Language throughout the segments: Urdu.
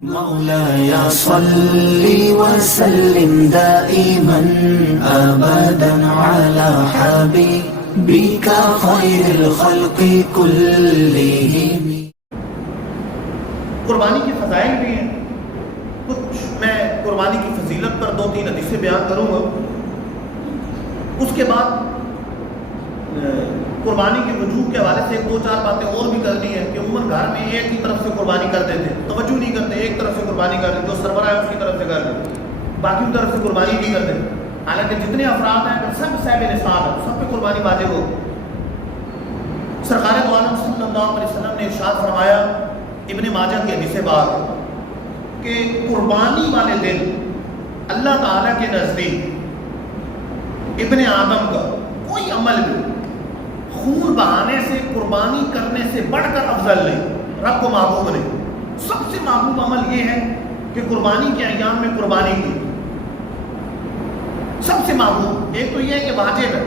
مولاي صل وسلم دائما ابدا على حبيبك خير الخلق كلهم. قربانی کے فضائل بھی ہیں. کچھ میں قربانی کی فضیلت پر 2-3 حدیثیں بیان کروں گا. اس کے بعد قربانی کے وجوب کے حوالے سے 2-4 باتیں اور بھی کرنی ہے کہ عموماً گھر میں ایک ہی طرف سے قربانی کرتے تھے, توجہ نہیں کرتے, ایک طرف سے قربانی کرتے, جو سربراہ ہے اس کی طرف سے کر دیں, باقی کی طرف سے قربانی نہیں کرتے. حالانکہ جتنے افراد ہیں سب صاحب نصاب ہیں, سب پہ قربانی واجب ہو. سرکار دو عالم صلی اللہ علیہ وسلم نے ارشاد فرمایا ابن ماجہ کی حدیث بات کہ قربانی والے دن اللہ تعالیٰ کے نزدیک ابن آدم کا کوئی عمل بھی خون بہانے سے, قربانی کرنے سے بڑھ کر افضل نہیں, رب کو محبوب نہیں. سب سے محبوب عمل یہ ہے کہ قربانی کے ایام میں قربانی کی. سب سے محبوب ایک تو یہ ہے کہ واجب ہے,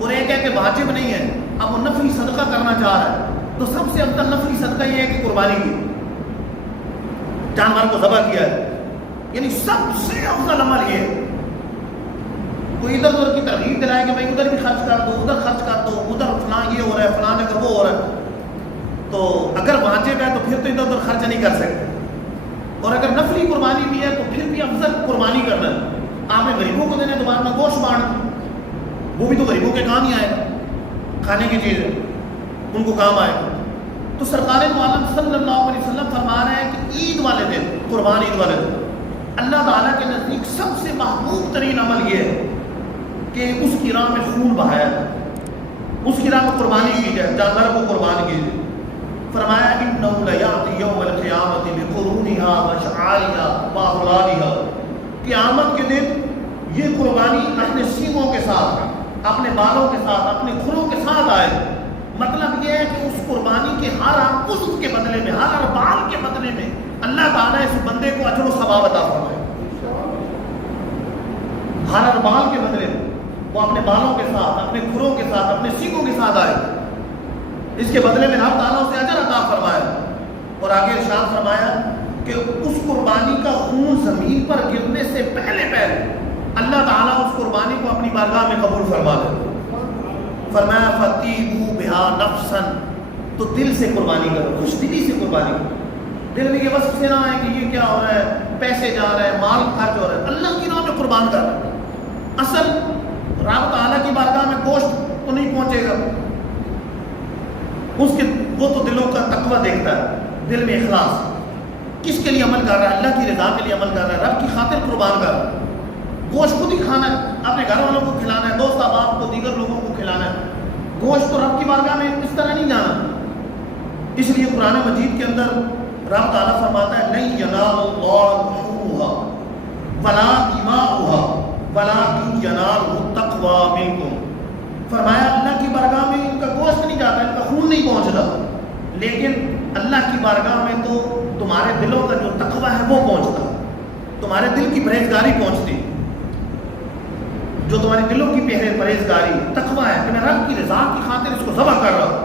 اور ایک ہے کہ واجب نہیں ہے, اب وہ نفلی صدقہ کرنا چاہ رہا ہے تو سب سے افضل نفلی صدقہ یہ ہے کہ قربانی کی, جانور کو ذبح کیا ہے. یعنی سب سے افضل عمل یہ ہے. کوئی ادھر ادھر کی ترغیب دلائے کہ بھائی ادھر بھی خرچ کر دو, ادھر خرچ کر دو, ادھر فلاں یہ ہو رہا ہے, فلاں اگر وہ ہو رہا ہے, تو اگر واجب ہے تو پھر تو ادھر ادھر خرچ نہیں کر سکتے. اور اگر نفلی قربانی بھی ہے تو پھر بھی افضل قربانی کرنا ہے. آپ نے غریبوں کو دینے تو بعد میں گوشت بانٹ, وہ بھی تو غریبوں کے کام ہی آئے گا, کھانے کی چیز ہے, ان کو کام آئے گا. تو سرکار دو عالم صلی اللہ علیہ وسلم فرما رہے ہیں کہ عید والے دن, قربان عید والے دن, اللہ تعالیٰ کے نزدیک سب سے محبوب ترین عمل یہ ہے کہ اس کی راہ میں خون بہایا جائے, اس کی راہ میں قربانی کی جائے, جانور کو قربان کی جائے. فرمایا انه لیاتی یوم القیامت بقرونها وشعائرها واغلالها, قیامت کے دن یہ قربانی اپنے سینگوں کے ساتھ, اپنے بالوں کے ساتھ, اپنے کھروں کے ساتھ آئے. مطلب یہ ہے کہ اس قربانی کے ہر عضو کے بدلے میں, ہر بال کے بدلے میں اللہ تعالیٰ اس بندے کو اجر و ثواب عطا فرمائے. ہر بال کے بدلے میں وہ اپنے بالوں کے ساتھ, اپنے کھروں کے ساتھ, اپنے سینگوں کے ساتھ آئے, اس کے بدلے میں اللہ تعالیٰ اسے اجر عطا فرمایا. اور آگے ارشاد فرمایا کہ اس قربانی کا خون زمین پر گرنے سے پہلے اللہ تعالیٰ اس قربانی کو اپنی بارگاہ میں قبول فرما لے. فرمایا فَطِيبُوا بِهَا نَفْسًا, تو دل سے قربانی کرو, خوش دلی سے قربانی کرو. دل میں یہ بس سے نہ ہے کہ یہ کیا ہو رہا ہے, پیسے جا رہے ہیں, مال خرچ ہو رہا ہے, اللہ کی راہ میں قربان کر رہا ہے. اصل رب تعالیٰ کی بارگاہ میں گوشت تو نہیں پہنچے گا, اس کے وہ تو دلوں کا تقوی دیکھتا ہے, دل میں اخلاص, کس کے لیے عمل کر رہا ہے, اللہ کی رضا کے لیے عمل کر رہا ہے, رب کی خاطر قربان کر رہا ہے. گوشت خود ہی کھانا ہے, اپنے گھر والوں کو کھلانا ہے, دوست احباب کو, دیگر لوگوں کو کھلانا ہے. گوشت تو رب کی بارگاہ میں اس طرح نہیں جانا. اس لیے قرآن مجید کے اندر رب تعالیٰ فرماتا ہے لن ینال اللہ لحومها ولا دماؤها ولکن ینالہ التقوی منکم. فرمایا اللہ کی بارگاہ میں ان کا گوشت نہیں جاتا, ان کا خون نہیں پہنچتا, لیکن اللہ کی بارگاہ میں تو تمہارے دلوں کا جو تقوی ہے وہ پہنچتا, تمہارے دل کی پرہیزگاری پہنچتی, جو تمہارے دلوں کی پرہیزگاری تقوی ہے کہ میں رب کی رضا کی خاطر اس کو ذبح کر رہا ہوں,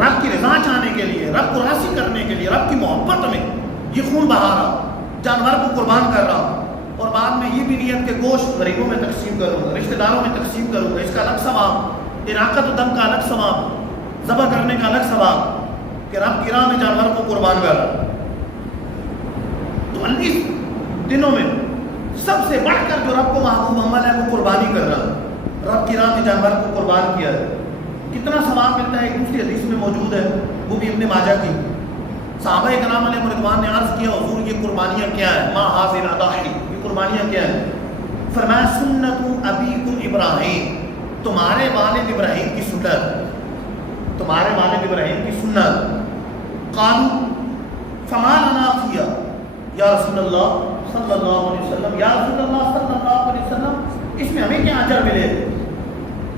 رب کی رضا چاہنے کے لیے, رب کو راضی کرنے کے لیے, رب کی محبت میں یہ خون بہا رہا ہوں, جانور کو قربان کر رہا ہوں. اور بعد میں یہ بھی نیت کہ گوشت غریبوں میں تقسیم کروں گا, رشتہ داروں میں تقسیم کروں گا, اس کا الگ ثواب, اراقت و دم کا الگ ثواب, ذبح کرنے کا الگ ثواب, کہ رب کی راہ میں جانور کو قربان کر رہا. تو اس دنوں میں سب سے بڑھ کر جو رب کو محبوب عمل ہے وہ قربانی کرنا, رب کی راہ میں جانور کو قربان کیا ہے. کتنا ثواب ملتا ہے, ایک دوسری حدیث میں موجود ہے, وہ بھی ابن ماجہ کی. صحابہ کرام علیہ رضوان نے عرض کیا حضور یہ قربانیاں کیا ہیں, ما حاضر اضاحی, یہ قربانیاں کیا ہیں؟ فرمایا سنت ابیکم ابراہیم, تمہارے والد ابراہیم کی سنت, تمہارے والد ابراہیم کی سنت. قالوا فما لنا فیہا یا رسول اللہ صلی اللہ علیہ وسلم, یا رسول اللہ صلی اللہ علیہ وسلم, اس میں ہمیں کیا اجر ملے,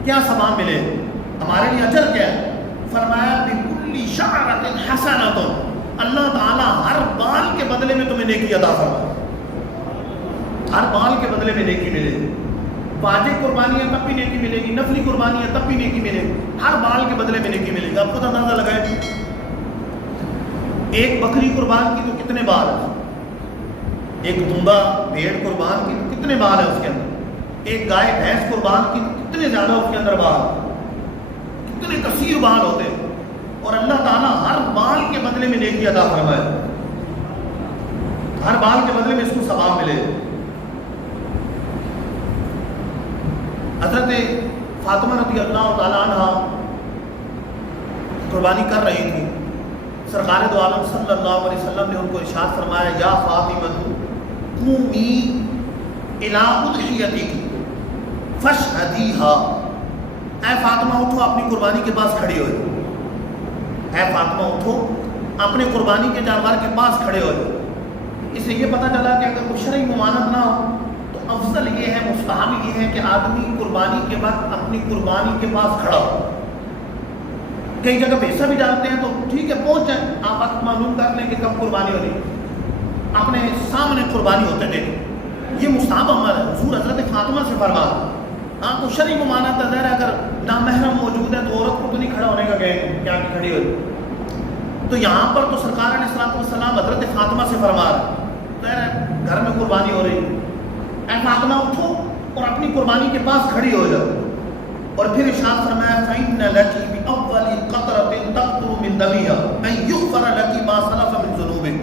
کیا ثواب ملے, ہمارے لیے اجر کیا ہے؟ فرمایا بکل شعرۃ حسنۃ, اللہ تعالیٰ ہر بال کے بدلے میں تمہیں نیکی عطا فرمائے, ہر بال کے بدلے میں نیکی ملے گی. واجب قربانی ہے تب بھی نیکی ملے گی, نفلی قربانی ہے تب بھی نیکی ملے گی, ہر بال کے بدلے میں نیکی ملے گی. آپ خود اندازہ لگائیں ایک بکری قربان کی تو کتنے بال ہیں، ایک دمبا بھیڑ قربان کی تو کتنے بال ہیں اس کے اندر، ایک گائے بھینس قربان کی تو کتنے زیادہ اس کے اندر بال، کتنے کثیر بال ہوتے ہیں، اور اللہ تعالیٰ ہر بال کے بدلے میں نیکی عطا فرمائے، ہر بال کے بدلے میں اس کو ثواب ملے۔ حضرت فاطمہ رضی اللہ تعالیٰ عنہ قربانی کر رہی تھی، سرکار دو عالم صلی اللہ علیہ وسلم نے ان کو ارشاد فرمایا، یا فاطمہ قومی الی اضحیتک فاشہدیہا، اے فاطمہ اٹھو اپنی قربانی کے پاس کھڑی ہوئے، اے فاطمہ اٹھو اپنے قربانی کے جانور کے پاس کھڑے ہوئے۔ اس سے یہ پتہ چلا کہ اگر کوئی شرعی ممانعت نہ ہو تو افضل یہ ہے، مستحب یہ ہے کہ آدمی قربانی کے وقت اپنی قربانی کے پاس کھڑا ہو۔ کئی جگہ پیسہ بھی جانتے ہیں تو ٹھیک ہے پہنچ جائیں، آپ وقت معلوم کر لیں کہ کب قربانی ہو رہی، اپنے سامنے قربانی ہوتے دیکھیں، یہ مستحب عمل ہے۔ حضور حضرت فاطمہ سے فرمایا، ہاں تو شرعی ممانعت ہے، اگر نامحرم موجود ہے تو عورت کو تو نہیں کھڑا ہونے کا کہیں کیا کہ کھڑی ہوئی، تو یہاں پر تو سرکار علیہ الصلوۃ والسلام حضرت فاطمہ سے فرما رہے ہیں، گھر میں قربانی ہو رہی ہے، اے فاطمہ اٹھو اور اپنی قربانی کے پاس کھڑی ہو جاؤ، اور پھر ارشاد فرمایا فَإِنَّ لَكِ بِأَوَّلِ قَطْرَةٍ تَقْطُرُ مِنْ دَمِهَا أَن يُغْفَرَ لَكِ مَا سَلَفَ مِنْ ذُنُوبِكِ،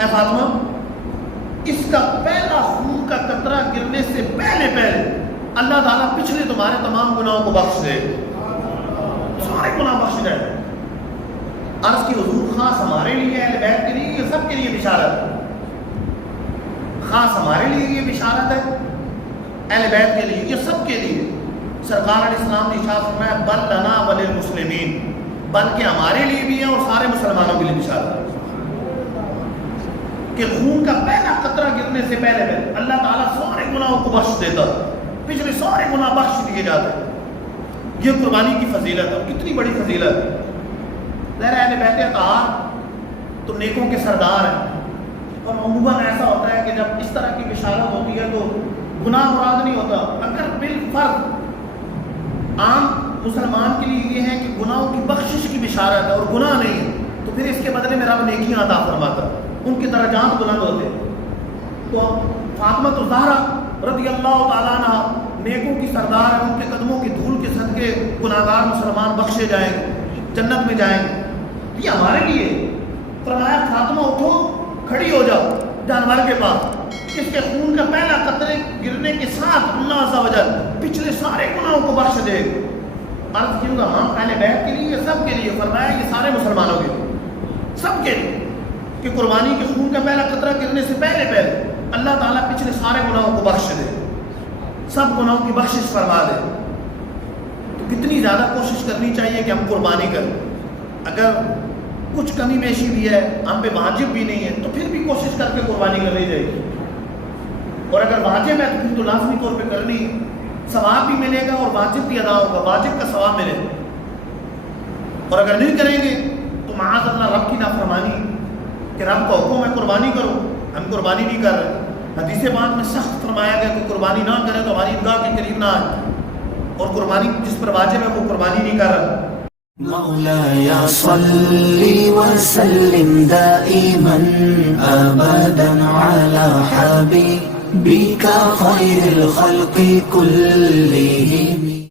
اے فاطمہ اس کا پہلا خون کا قطرہ گرنے سے پہلے اللہ تعالیٰ پچھلے تمہارے تمام گناہوں کو بخش دے، سارے گناہ بخش دے۔ عرض کی حضور خاص ہمارے لیے، اہل بیت کے لیے، یہ سب کے لیے بشارت ہے، خاص ہمارے لیے یہ بشارت ہے، اہل بیت کے لیے، یہ سب کے لیے۔ سرکار علیہ السلام نے ارشاد فرمایا بل لنا وللمسلمین، بلکہ ہمارے لیے بھی ہے اور سارے مسلمانوں کے لیے بشارت ہے کہ خون کا پہلا قطرہ گرنے سے پہلے اللہ تعالیٰ سارے گناہوں کو بخش دیتا ہے، پچھلے سارے گناہ بخش دیے جاتے ہیں۔ یہ قربانی کی فضیلت ہے، کتنی بڑی فضیلت ہے۔ ظاہر اہل بیت اطہار تو نیکوں کے سردار ہیں، اور عموماً ایسا ہوتا ہے کہ جب اس طرح کی بشارت ہوتی ہے تو گناہ مراد نہیں ہوتا۔ اگر بالفرض عام مسلمان کے لیے یہ ہے کہ گناہوں کی بخشش کی بشارت ہے اور گناہ نہیں ہے، تو پھر اس کے بدلے میں رب نیکیاں عطا فرماتا، ان کے درجات بلند ہوتے۔ تو فاطمہ الزہرا رضی اللہ تعالیٰ عنہ نیکوں کی سردار ہے، ان کے قدموں کی دھول کے صدقے گناہگار مسلمان بخشے جائیں گے، جنت میں جائیں گے۔ یہ ہمارے لیے فرمایا فاطمہ اٹھو کھڑی ہو جاؤ جانور کے پاس، اس کے خون کا پہلا قطرے گرنے کے ساتھ اللہ عز و جل پچھلے سارے گناہوں کو بخش دے گا۔ عرض کیوں گا ہم اہل بیت کے لیے، سب کے لیے، فرمایا یہ سارے مسلمانوں کے لیے، سب کے لیے، کہ قربانی کے خون کا پہلا قطرہ گرنے سے پہلے اللہ تعالیٰ پچھلے سارے گناہوں کو بخش دے، سب گناہوں کی بخشش فرما دے۔ تو کتنی زیادہ کوشش کرنی چاہیے کہ ہم قربانی کریں۔ اگر کچھ کمی بیشی بھی ہے، ہم پہ واجب بھی نہیں ہے، تو پھر بھی کوشش کر کے قربانی کرنی چاہیے، اور اگر واجب ہے تو پھر تو لازمی طور پہ کرنی، ثواب بھی ملے گا اور واجب بھی ادا ہوگا، واجب کا ثواب ملے گا۔ اور اگر نہیں کریں گے تو معاذ اللہ رب کی نافرمانی، کہ رب کا حکم ہے قربانی کرو، ہم قربانی نہیں کر رہے۔ حدیث پاک میں سخت فرمایا گیا کہ قربانی نہ کرے تو ہماری عیدگاہ کے قریب نہ آئے، اور قربانی جس پر واجب ہے وہ قربانی نہیں کر رہا۔ مولاي صل وسلم دائما أبدا على حبيبك خير الخلق كلهم